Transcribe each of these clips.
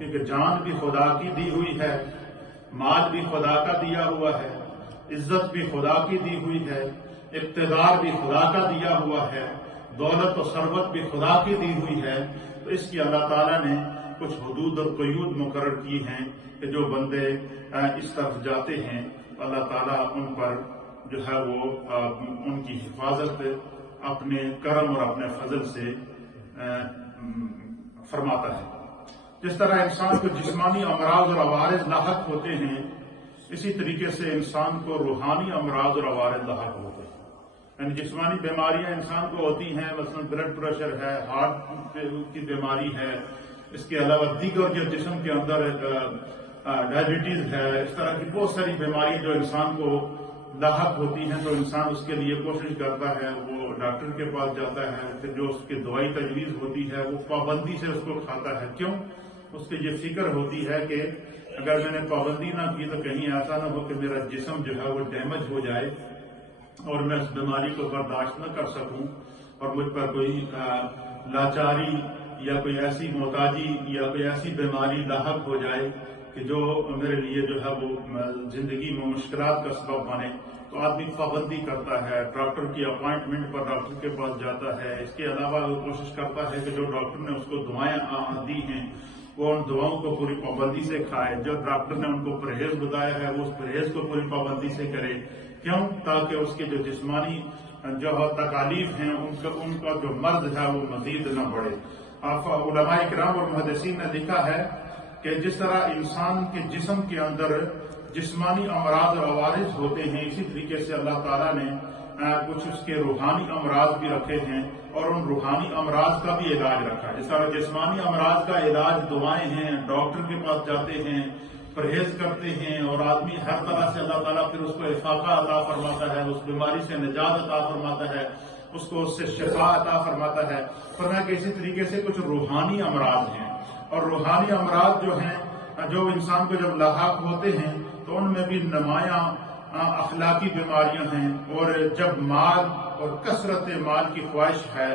کیونکہ جان بھی خدا کی دی ہوئی ہے، مال بھی خدا کا دیا ہوا ہے، عزت بھی خدا کی دی ہوئی ہے، اقتدار بھی خدا کا دیا ہوا ہے، دولت و ثروت بھی خدا کی دی ہوئی ہے۔ تو اس کی اللہ تعالیٰ نے کچھ حدود اور قیود مقرر کی ہیں کہ جو بندے اس طرف جاتے ہیں اللہ تعالیٰ ان پر جو ہے وہ ان کی حفاظت اپنے کرم اور اپنے فضل سے فرماتا ہے۔ جس طرح انسان کو جسمانی امراض اور عوارض لاحق ہوتے ہیں، اسی طریقے سے انسان کو روحانی امراض اور عوارض لاحق ہوتے ہیں۔ یعنی جسمانی بیماریاں انسان کو ہوتی ہیں، مثلا بلڈ پریشر ہے، ہارٹ کی بیماری ہے، اس کے علاوہ دیگر جو جسم کے اندر ڈائبٹیز ہے، اس طرح کی بہت ساری بیماریاں جو انسان کو لاحق ہوتی ہیں، تو انسان اس کے لیے کوشش کرتا ہے، وہ ڈاکٹر کے پاس جاتا ہے، پھر جو اس کی دوائی تجویز ہوتی ہے وہ پابندی سے اس کو کھاتا ہے۔ کیوں؟ اس کی یہ فکر ہوتی ہے کہ اگر میں نے پابندی نہ کی تو کہیں ایسا نہ ہو کہ میرا جسم جو ہے وہ ڈیمیج ہو جائے اور میں اس بیماری کو برداشت نہ کر سکوں اور مجھ پر کوئی لاچاری یا کوئی ایسی محتاجی یا کوئی ایسی بیماری لاحق ہو جائے کہ جو میرے لیے جو ہے وہ زندگی میں مشکلات کا سبب بنے۔ تو آدمی پابندی کرتا ہے، ڈاکٹر کی اپوائنٹمنٹ پر ڈاکٹر کے پاس جاتا ہے۔ اس کے علاوہ وہ کوشش کرتا ہے کہ جو ڈاکٹر نے اس کو دعائیں دی ہیں وہ ان دعاؤں کو پوری پابندی سے کھائے، جو ڈاکٹر نے ان کو پرہیز بتایا ہے وہ اس پرہیز کو پوری پابندی سے کرے۔ کیوں؟ تاکہ اس کے جو جسمانی جو تکالیف ہیں ان کا جو مرض ہے وہ مزید نہ بڑھے۔ علماء کرام اور محدثین نے لکھا ہے کہ جس طرح انسان کے جسم کے اندر جسمانی امراض اور عوارض ہوتے ہیں، اسی طریقے سے اللہ تعالیٰ نے کچھ اس کے روحانی امراض بھی رکھے ہیں اور ان روحانی امراض کا بھی علاج رکھا ہے۔ جس طرح جسمانی امراض کا علاج دعائیں ہیں، ڈاکٹر کے پاس جاتے ہیں، پرہیز کرتے ہیں اور آدمی ہر طرح سے اللہ تعالیٰ پھر اس کو افاقہ عطا فرماتا ہے، اس بیماری سے نجات عطا فرماتا ہے، اس کو اس سے شفا عطا فرماتا ہے۔ فرمایا کہ اسی طریقے سے کچھ روحانی امراض ہیں، اور روحانی امراض جو ہیں جو انسان کو جب لاحق ہوتے ہیں تو ان میں بھی نمایاں اخلاقی بیماریاں ہیں، اور جب مال اور کثرت مال کی خواہش ہے،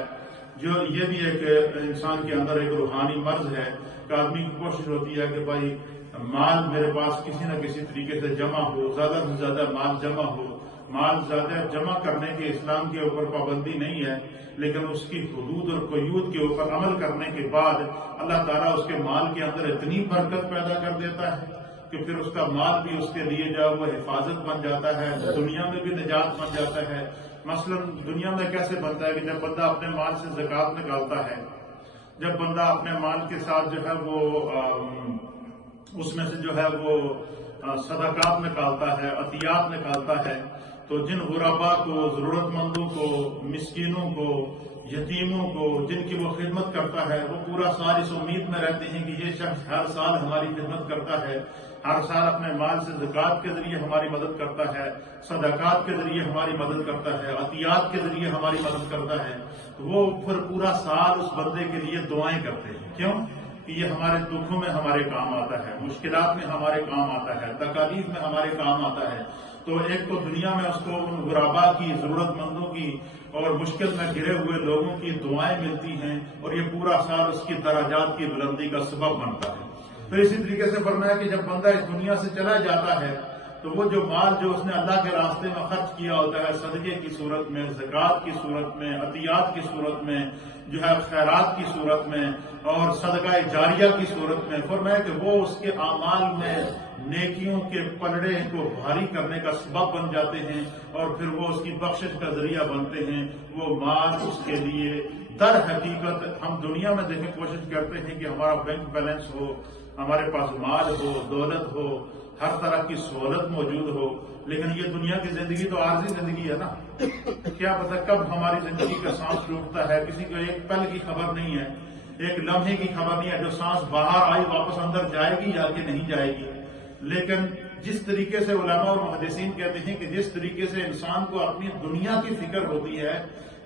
جو یہ بھی ایک انسان کے اندر ایک روحانی مرض ہے کہ آدمی کی کوشش ہوتی ہے کہ بھائی مال میرے پاس کسی نہ کسی طریقے سے جمع ہو، زیادہ سے زیادہ مال جمع ہو۔ مال زیادہ جمع کرنے کے اسلام کے اوپر پابندی نہیں ہے، لیکن اس کی حدود اور قیود کے اوپر عمل کرنے کے بعد اللہ تعالیٰ اس کے مال کے اندر اتنی برکت پیدا کر دیتا ہے کہ پھر اس کا مال بھی اس کے لیے جو وہ حفاظت بن جاتا ہے، دنیا میں بھی نجات بن جاتا ہے۔ مثلا دنیا میں کیسے بنتا ہے کہ جب بندہ اپنے مال سے زکوٰۃ نکالتا ہے، جب بندہ اپنے مال کے ساتھ جو ہے وہ اس میں سے جو ہے وہ صدقات نکالتا ہے، عطیات نکالتا ہے، تو جن غربا کو، ضرورت مندوں کو، مسکینوں کو، یتیموں کو جن کی وہ خدمت کرتا ہے، وہ پورا سال اس امید میں رہتے ہیں کہ یہ شخص ہر سال ہماری خدمت کرتا ہے، ہر سال اپنے مال سے زکوٰۃ کے ذریعے ہماری مدد کرتا ہے، صدقات کے ذریعے ہماری مدد کرتا ہے، عطیات کے ذریعے ہماری مدد کرتا ہے، تو وہ پھر پورا سال اس بندے کے لیے دعائیں کرتے ہیں۔ کیوں؟ کہ یہ ہمارے دکھوں میں ہمارے کام آتا ہے، مشکلات میں ہمارے کام آتا ہے، تکالیف میں ہمارے کام آتا ہے۔ تو ایک تو دنیا میں اس کو ان غربا کی، ضرورت مندوں کی اور مشکل میں گھرے ہوئے لوگوں کی دعائیں ملتی ہیں، اور یہ پورا سال اس کی درجات کی بلندی کا سبب بنتا ہے۔ تو اسی طریقے سے فرمایا کہ جب بندہ اس دنیا سے چلا جاتا ہے تو وہ جو مال جو اس نے اللہ کے راستے میں خرچ کیا ہوتا ہے، صدقے کی صورت میں، زکوٰۃ کی صورت میں، عطیات کی صورت میں، جو ہے خیرات کی صورت میں اور صدقہ جاریہ کی صورت میں، فرمایا کہ وہ اس کے اعمال میں نیکیوں کے پلڑے کو بھاری کرنے کا سبب بن جاتے ہیں، اور پھر وہ اس کی بخشش کا ذریعہ بنتے ہیں۔ وہ مال اس کے لیے در حقیقت ہم دنیا میں دیکھیں کوشش کرتے ہیں کہ ہمارا بینک بیلنس ہو، ہمارے پاس مال ہو، دولت ہو، ہر طرح کی سہولت موجود ہو، لیکن یہ دنیا کی زندگی تو عارضی زندگی ہے نا۔ کیا پتہ کب ہماری زندگی کا سانس ٹوٹتا ہے، کسی کو ایک پل کی خبر نہیں ہے، ایک لمحے کی خبر نہیں ہے، جو سانس باہر آئی واپس اندر جائے گی یا کہ نہیں جائے گی۔ لیکن جس طریقے سے علماء اور محدثین کہتے ہیں کہ جس طریقے سے انسان کو اپنی دنیا کی فکر ہوتی ہے،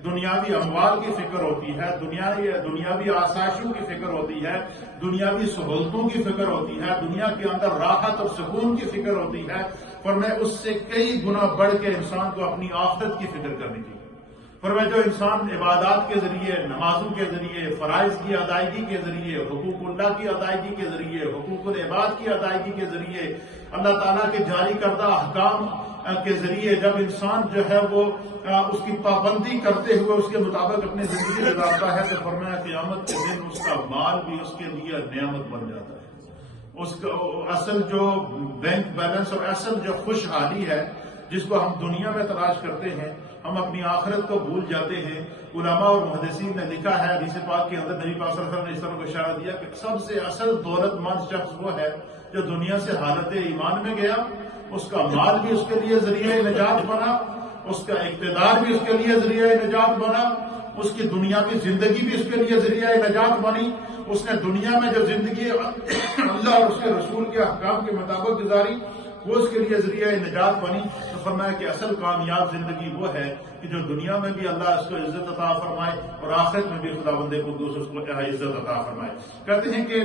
دنیاوی اموال کی فکر ہوتی ہے، دنیاوی آسائشوں کی فکر ہوتی ہے، دنیاوی سہولتوں کی فکر ہوتی ہے، دنیا کے اندر راحت اور سکون کی فکر ہوتی ہے، پر میں اس سے کئی گنا بڑھ کے انسان کو اپنی آخرت کی فکر کرنی چاہیے۔ فرمایا جو انسان عبادات کے ذریعے، نمازوں کے ذریعے، فرائض کی ادائیگی کے ذریعے، حقوق اللہ کی ادائیگی کے ذریعے، حقوق العباد کی ادائیگی کے ذریعے، اللہ تعالیٰ کے جاری کردہ احکام کے ذریعے جب انسان جو ہے وہ اس کی پابندی کرتے ہوئے اس کے مطابق اپنی زندگی گزارتا ہے تو فرمایا قیامت کے دن اس کا مال بھی اس کے لیے نعمت بن جاتا ہے۔ اس کا اصل جو بینک بیلنس اور اصل جو خوشحالی ہے جس کو ہم دنیا میں تلاش کرتے ہیں، ہم اپنی آخرت کو بھول جاتے ہیں۔ علماء اور محدثین نے لکھا ہے حدیث پاک کے اندر، نبی پاک صلی اللہ علیہ وسلم نے اس طرح کو اشارہ دیا کہ سب سے اصل دولت مند شخص وہ ہے جو دنیا سے حالت ایمان میں گیا، اس کا مال بھی اس کے لیے ذریعہ نجات بنا، اس کا اقتدار بھی اس کے لیے ذریعہ نجات بنا، اس کی دنیاوی زندگی بھی اس کے لیے ذریعہ نجات بنی، اس نے دنیا میں جو زندگی اللہ اور اس کے رسول کے احکام کے مطابق گزاری وہ اس کے لیے ذریعہ نجات بنی۔ تو فرمایا کہ اصل کامیاب زندگی وہ ہے کہ جو دنیا میں بھی اللہ اس کو عزت عطا فرمائے اور آخرت میں بھی خدا بندے کو دوسرے کو عزت عطا فرمائے۔ کہتے ہیں کہ